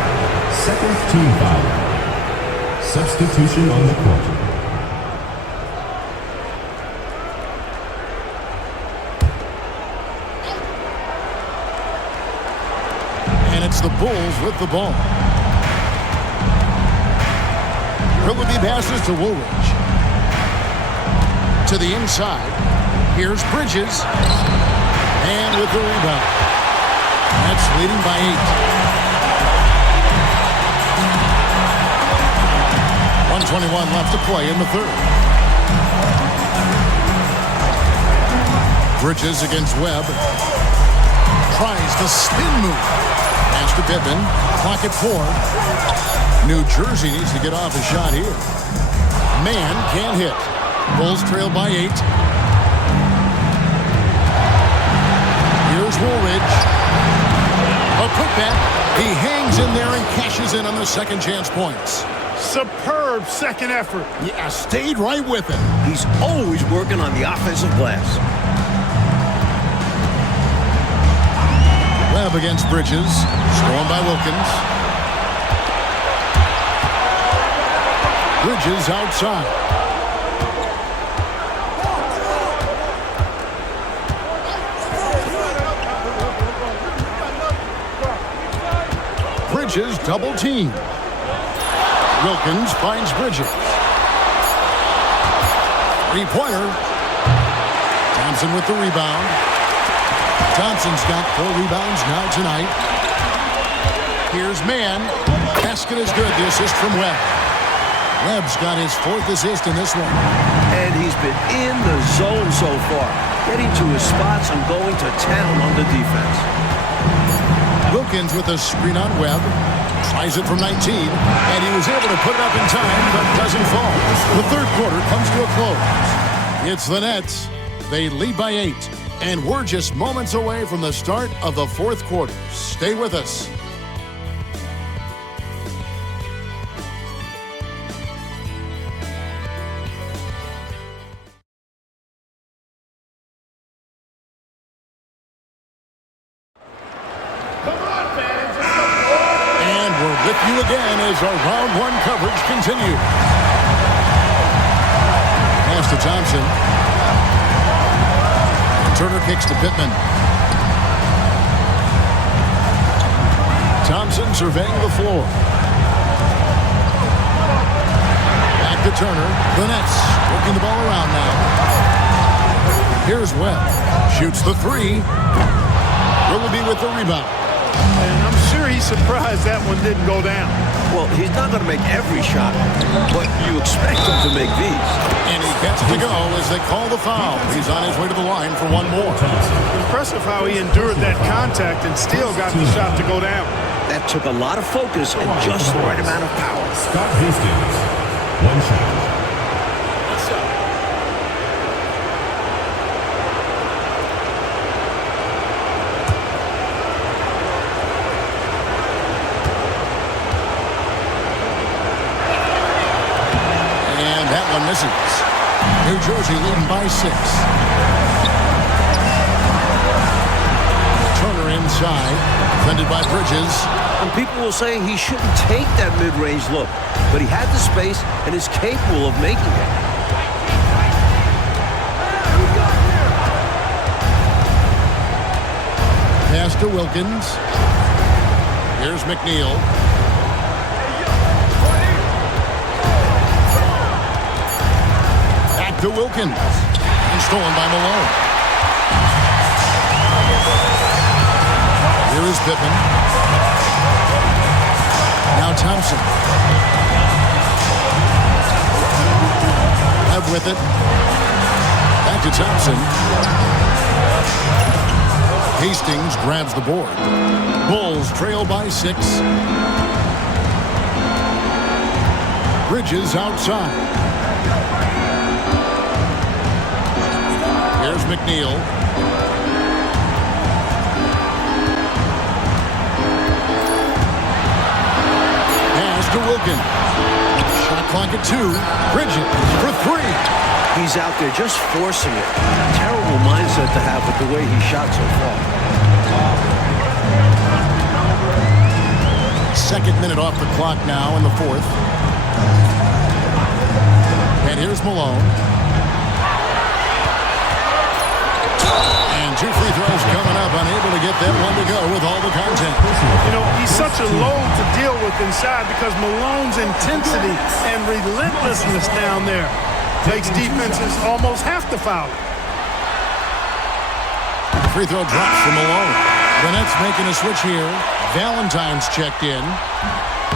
Second team foul. Substitution on the court. And it's the Bulls with the ball. Willoughby passes to Woolridge. To the inside. Here's Bridges. And with the rebound. That's leading by 8. 1:21 left to play in the third. Bridges against Webb. Tries the spin move. Pass to Pippen. Clock at 4. New Jersey needs to get off a shot here. Mann can't hit. Bulls trail by 8. Here's Woolridge. A putback. He hangs in there and cashes in on the second chance points. Superb second effort. Yeah, stayed right with it. He's always working on the offensive glass. Webb against Bridges. Stolen by Wilkins. Bridges outside. Bridges double team. Wilkins finds Bridges. Three-pointer. Thompson with the rebound. Thompson's got 4 rebounds now tonight. Here's Mann. Basket is good. The assist from Webb. Webb's got his 4th assist in this one. And he's been in the zone so far, getting to his spots and going to town on the defense. Wilkins with a screen on Webb. Tries it from 19, and he was able to put it up in time, but doesn't fall. The third quarter comes to a close. It's the Nets. They lead by 8, and we're just moments away from the start of the fourth quarter. Stay with us. With you again as our round one coverage continues. Pass to Thompson. Turner kicks to Pittman. Thompson surveying the floor. Back to Turner. The Nets working the ball around now. Here's Webb. Shoots the three. Will be with the rebound. And I'm sure he's surprised that one didn't go down. Well, he's not going to make every shot, but you expect him to make these. And he gets to go as they call the foul. He's on his way to the line for one more. Impressive how he endured that contact and still got the shot to go down. That took a lot of focus and just the right amount of power. Scott Hastings, one shot. Misses. New Jersey leading by 6. Turner inside, defended by Bridges. And people will say he shouldn't take that mid-range look, but he had the space and is capable of making it. Pass to Wilkins. Here's McNeil. To Wilkins, and stolen by Malone. Here is Pittman. Now Thompson. Webb with it. Back to Thompson. Hastings grabs the board. Bulls trail by 6. Bridges outside. Here's McNeil. Pass to Wilkins. Shot clock at 2. Bridges for 3. He's out there just forcing it. Terrible mindset to have with the way he shot so far. Second minute off the clock now in the fourth. And here's Malone. And 2 free throws coming up, unable to get that one to go with all the content. You know, he's such a load to deal with inside because Malone's intensity and relentlessness down there makes defenses almost have to foul. Free throw drops from Malone. The Nets making a switch here. Valentine's checked in.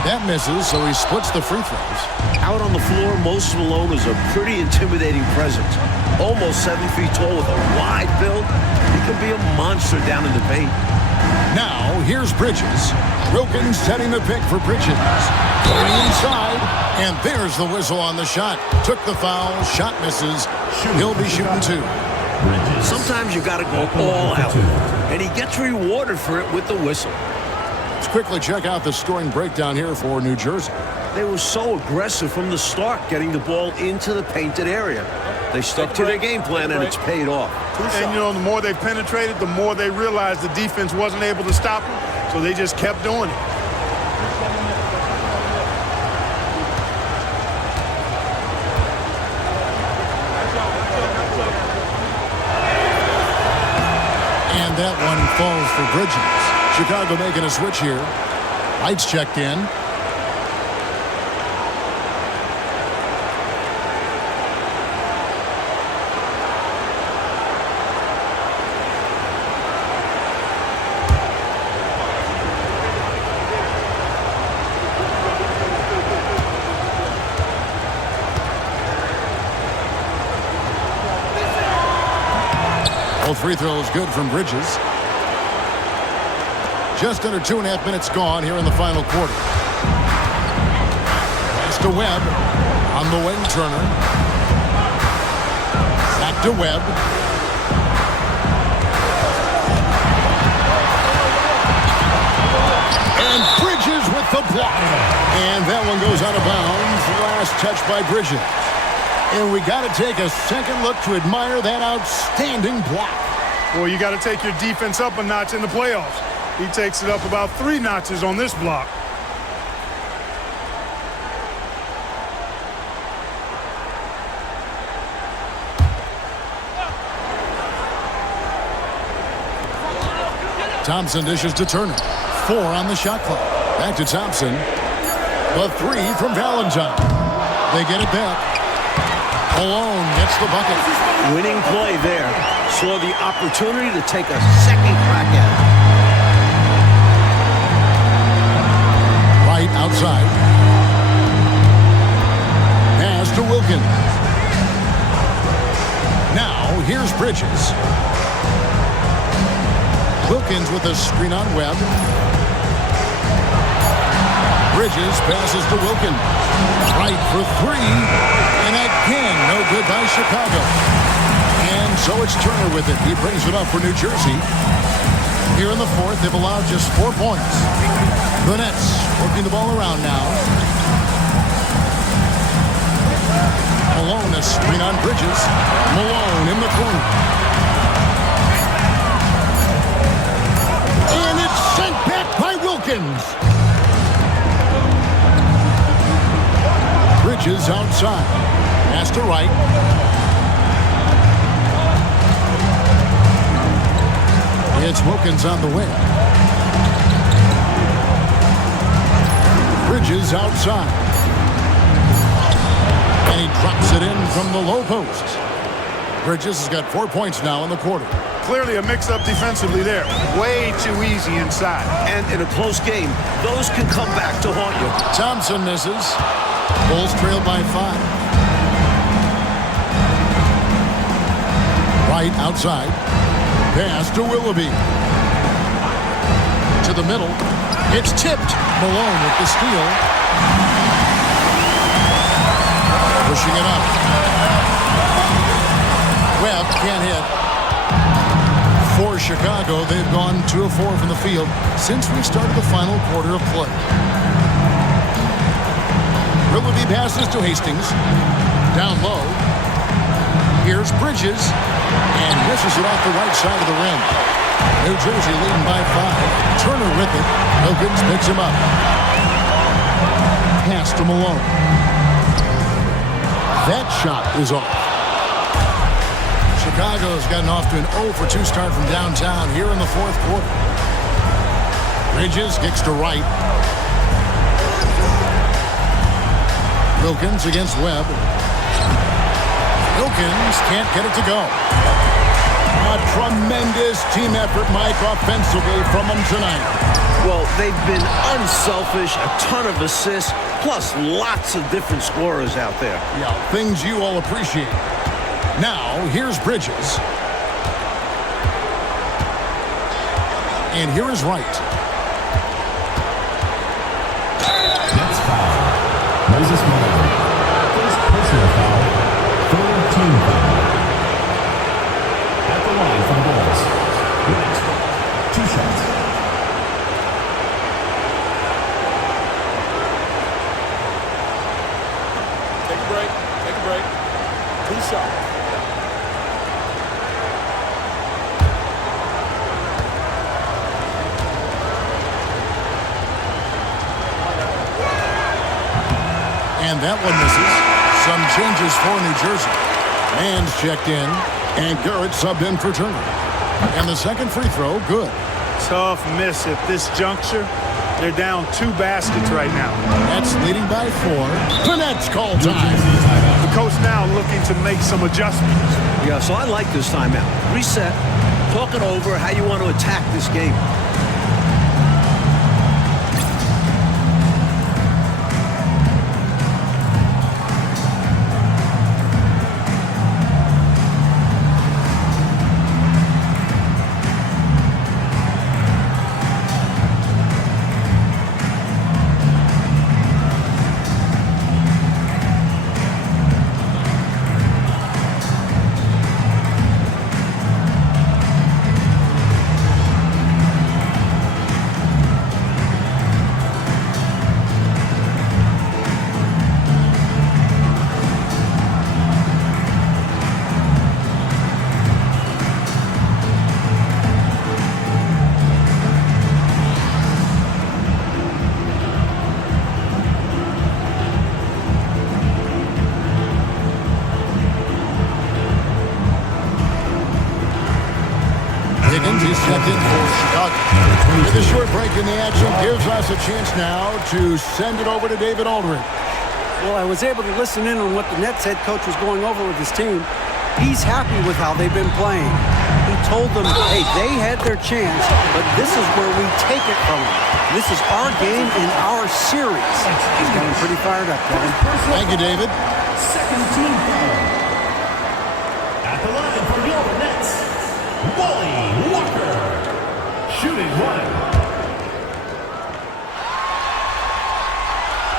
That misses, so he splits the free throws. Out on the floor, Moses Malone is a pretty intimidating presence. Almost 7 feet tall with a wide build. He could be a monster down in the paint. Now, here's Bridges. Wilkins setting the pick for Bridges. Going inside, and there's the whistle on the shot. Took the foul, shot misses. He'll be shooting 2. Sometimes you got to go all out, and he gets rewarded for it with the whistle. Let's quickly check out the scoring breakdown here for New Jersey. They were so aggressive from the start, getting the ball into the painted area. They stuck to their game plan, and it's paid off. And, you know, the more they penetrated, the more they realized the defense wasn't able to stop them, so they just kept doing it. And that one falls for Bridges. Chicago making a switch here. Lights checked in. Both free throws good from Bridges. Just under 2.5 minutes gone here in the final quarter. Pass to Webb. On the wing, Turner. Back to Webb. And Bridges with the block. And that one goes out of bounds. Last touch by Bridges. And we got to take a second look to admire that outstanding block. Well, you got to take your defense up a notch in the playoffs. He takes it up about 3 notches on this block. Thompson dishes to Turner. 4 on the shot clock. Back to Thompson. The 3 from Valentine. They get it back. Malone gets the bucket. Winning play there. Saw the opportunity to take a second crack at it. Right outside. Pass to Wilkins. Now, here's Bridges. Wilkins with a screen on Webb. Bridges passes to Wilkins. Right for 3. And again, no good by Chicago. And so it's Turner with it. He brings it up for New Jersey. Here in the fourth, they've allowed just 4 points. The Nets working the ball around now. Malone, a screen on Bridges. Malone in the corner. And it's sent back by Wilkins. Bridges outside. Pass to right. It's Wilkins on the wing. Bridges outside. And he drops it in from the low post. Bridges has got 4 points now in the quarter. Clearly a mix-up defensively there. Way too easy inside. And in a close game, those can come back to haunt you. Thompson misses. Bulls trailed by 5. Right outside. Pass to Willoughby. To the middle. It's tipped. Malone with the steal. Pushing it up. Webb can't hit. For Chicago, they've gone 2 of 4 from the field since we started the final quarter of play. Willoughby passes to Hastings. Down low. Here's Bridges. And misses it off the right side of the rim. New Jersey leading by 5. Turner with it. Wilkins picks him up. Pass to Malone. That shot is off. Chicago's gotten off to an 0 for 2 start from downtown here in the fourth quarter. Bridges kicks to right. Wilkins against Webb. Wilkins can't get it to go. A tremendous team effort, Mike, offensively from them tonight. Well, they've been unselfish, a ton of assists, plus lots of different scorers out there. Yeah, things you all appreciate. Now, here's Bridges. And here is Wright. Next foul. Moses Malone. First personal foul. Third team foul. At the line for the Bulls. Wright. 2 shots. Take a break. Take a break. 2 shots. And that one misses. Some changes for New Jersey. Mann's checked in, and Garrett subbed in for Turner. And the second free throw, good. Tough miss at this juncture. They're down 2 baskets right now. That's leading by 4. The Nets call time. The coach now looking to make some adjustments. Yeah, so I like this timeout. Reset. Talk it over how you want to attack this game. Higgins is checked in for Chicago. With a short break in the action gives us a chance now to send it over to David Aldridge. Well, I was able to listen in on what the Nets head coach was going over with his team. He's happy with how they've been playing. He told them, hey, they had their chance, but this is where we take it from them. This is our game and our series. He's got him pretty fired up, Kevin. Thank you, David. Second team foul. At the line for your Nets, Wally Walker. Shooting one.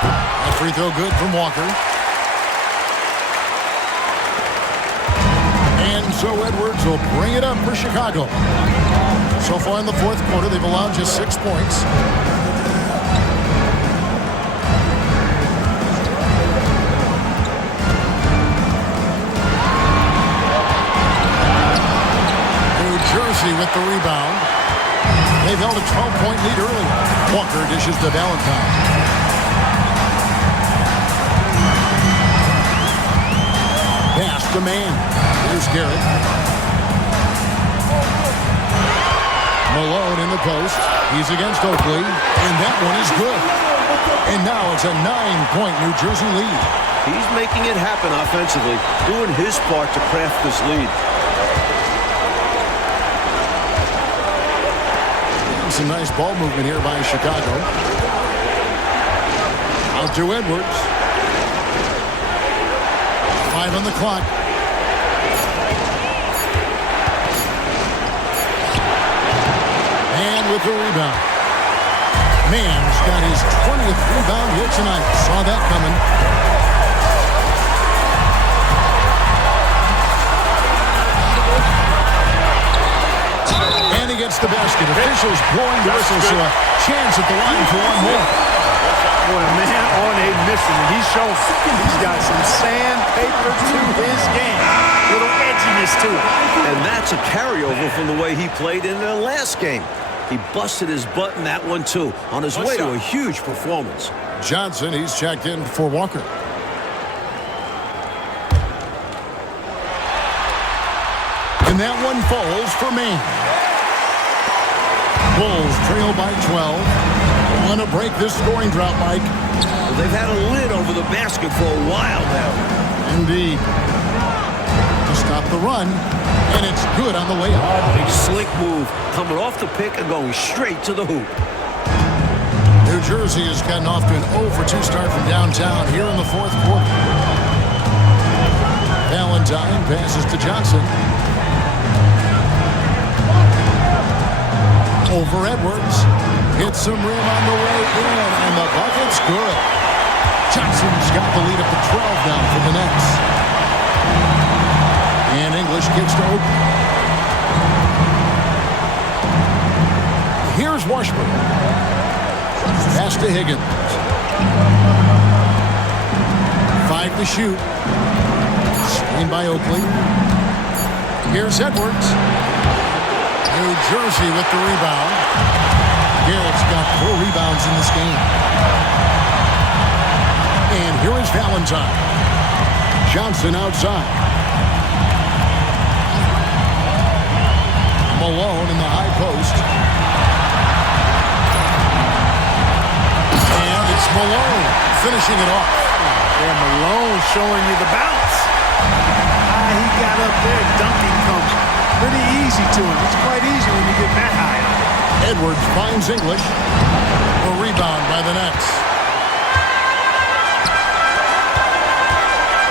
A free throw good from Walker. And so Edwards will bring it up for Chicago. So far in the fourth quarter, they've allowed just 6 points. New Jersey with the rebound. They've held a 12-point lead early. Walker dishes to Valentine. Pass to man. Here's Garrett. Malone in the post. He's against Oakley. And that one is good. And now it's a 9-point New Jersey lead. He's making it happen offensively, doing his part to craft this lead. Some nice ball movement here by Chicago. Out to Edwards. 5 on the clock. And with the rebound. Mann's got his 20th rebound here tonight. Saw that coming. And he gets the basket. Officials blowing the whistle, so a chance at the line for one more. Boy, a man on a mission. He's shown he's got some sandpaper to his game. Little edginess to it. And that's a carryover from the way he played in their last game. He busted his butt in that one, too, on his way to a huge performance. Johnson, he's checked in for Walker. And that one falls for Maine. Bulls trail by 12. Want to break this scoring drought, Mike. Well, they've had a lid over the basket for a while now. Indeed. To stop the run, and it's good on the way up. Big slick move, coming off the pick and going straight to the hoop. New Jersey has gotten off to an 0-for-2 start from downtown here in the fourth quarter. Valentine passes to Johnson. Over Edwards. Hits some rim on the way in, and the bucket's good. Johnson's got the lead up to 12 now for the Nets. And English gets to open. Here's Washburn. Pass to Higgins. 5 to shoot. Screened by Oakley. Here's Edwards. New Jersey with the rebound. Garrett's got 4 rebounds in this game. And here is Valentine. Johnson outside. Malone in the high post. And it's Malone finishing it off. Yeah, Malone showing you the bounce. He got up there, dunking comes pretty easy to him. It's quite easy when you get that high up. Edwards finds English. A rebound by the Nets.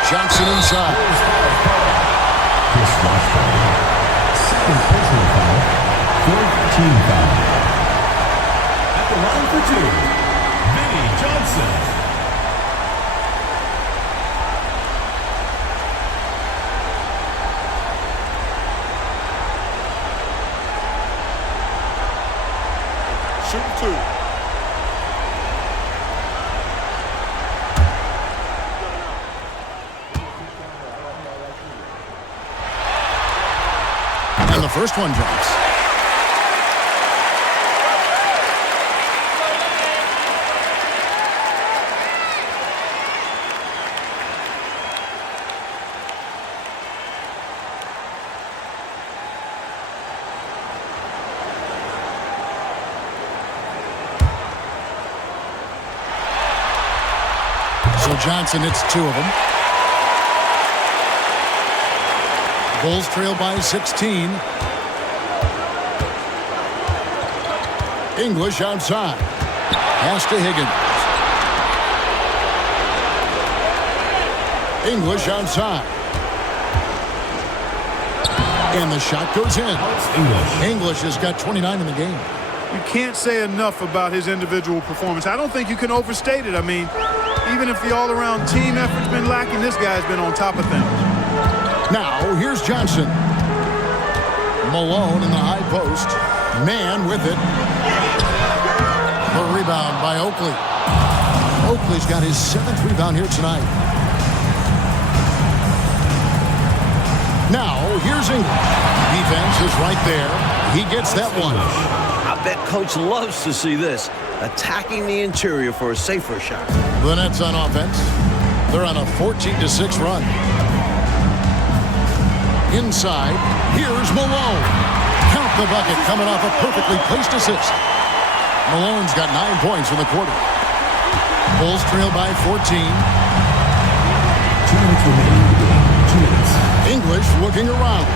Johnson inside. Chris Washburn. Second personal foul. Fourth team foul. At the line for 2, Vinny Johnson. Shooting 2. And the first one drops. Johnson hits 2 of them. Bulls trail by 16. English outside. Pass to Higgins. English outside. And the shot goes in. English has got 29 in the game. You can't say enough about his individual performance. I don't think you can overstate it. I mean, even if the all-around team effort's been lacking, this guy's been on top of things. Now, here's Johnson. Malone in the high post. Man with it. The rebound by Oakley. Oakley's got his 7th rebound here tonight. Now, here's English. Defense is right there. He gets that one. I bet Coach loves to see this. Attacking the interior for a safer shot. The Nets on offense. They're on a 14-6 run. Inside, here's Malone. Count the bucket coming off a perfectly placed assist. Malone's got 9 points in the quarter. Bulls trail by 14. 2 minutes remaining in the game. 2 minutes. English looking around.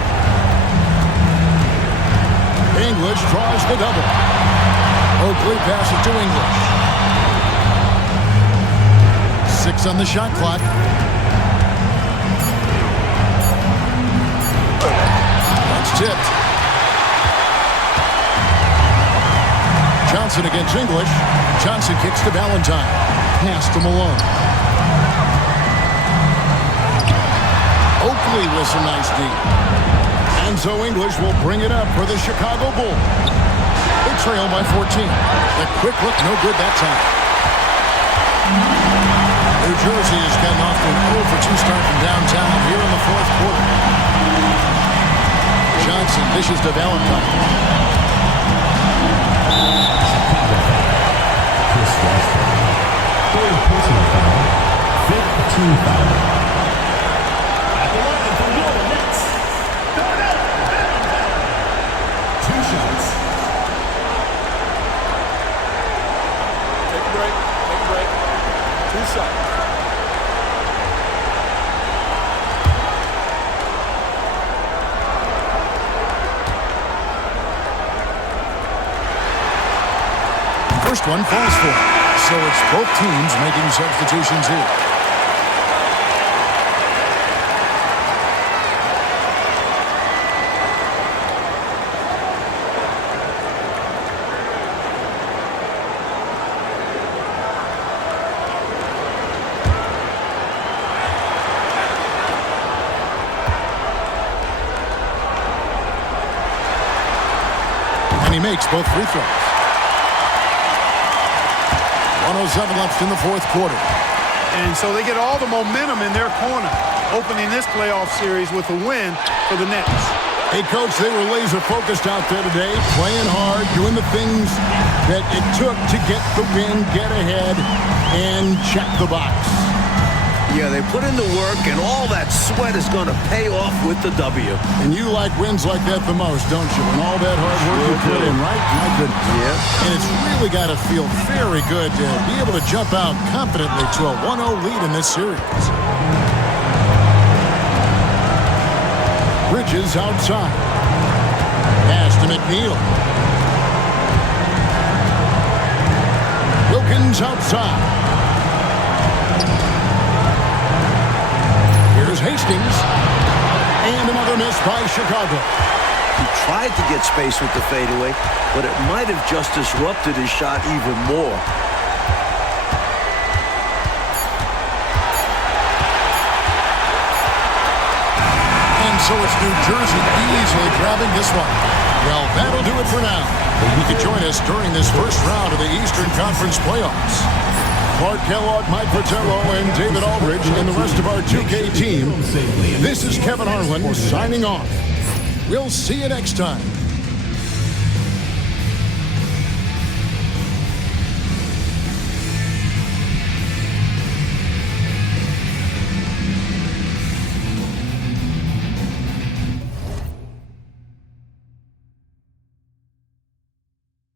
English draws the double. Oakley passes to English. 6 on the shot clock. That's tipped. Johnson against English. Johnson kicks to Valentine. Pass to Malone. Oakley with some nice D. And so English will bring it up for the Chicago Bulls. They trail by 14. The quick look, no good that time. New Jersey has gotten off to an 0-for-2 start from downtown here in the 4th quarter. Johnson dishes to Valentine. Chris Westbrook. 3rd personal foul. 5th team foul. At the line for your Nets. Darnell Valentine. 2 shots. Take a break. Take a break. 2 shots. First one falls for him. So it's both teams making substitutions here. And he makes both free throws. 107 left in the 4th quarter. And so they get all the momentum in their corner, opening this playoff series with a win for the Nets. Hey, Coach, they were laser-focused out there today, playing hard, doing the things that it took to get the win, get ahead, and check the box. Yeah, they put in the work, and all that sweat is going to pay off with the W. And you like wins like that the most, don't you? And all that hard work you put in, right? My goodness. Yeah. And it's really got to feel very good to be able to jump out confidently to a 1-0 lead in this series. Bridges outside. Pass to McNeil. Wilkins outside. Here's Hastings. And another miss by Chicago. He tried to get space with the fadeaway, but it might have just disrupted his shot even more. And so it's New Jersey easily grabbing this one. Well, that'll do it for now. You can join us during this first round of the Eastern Conference playoffs. Clark Kellogg, Mike Fratello, and David Aldridge, and the rest of our 2K team. This is Kevin Harlan signing off. We'll see you next time.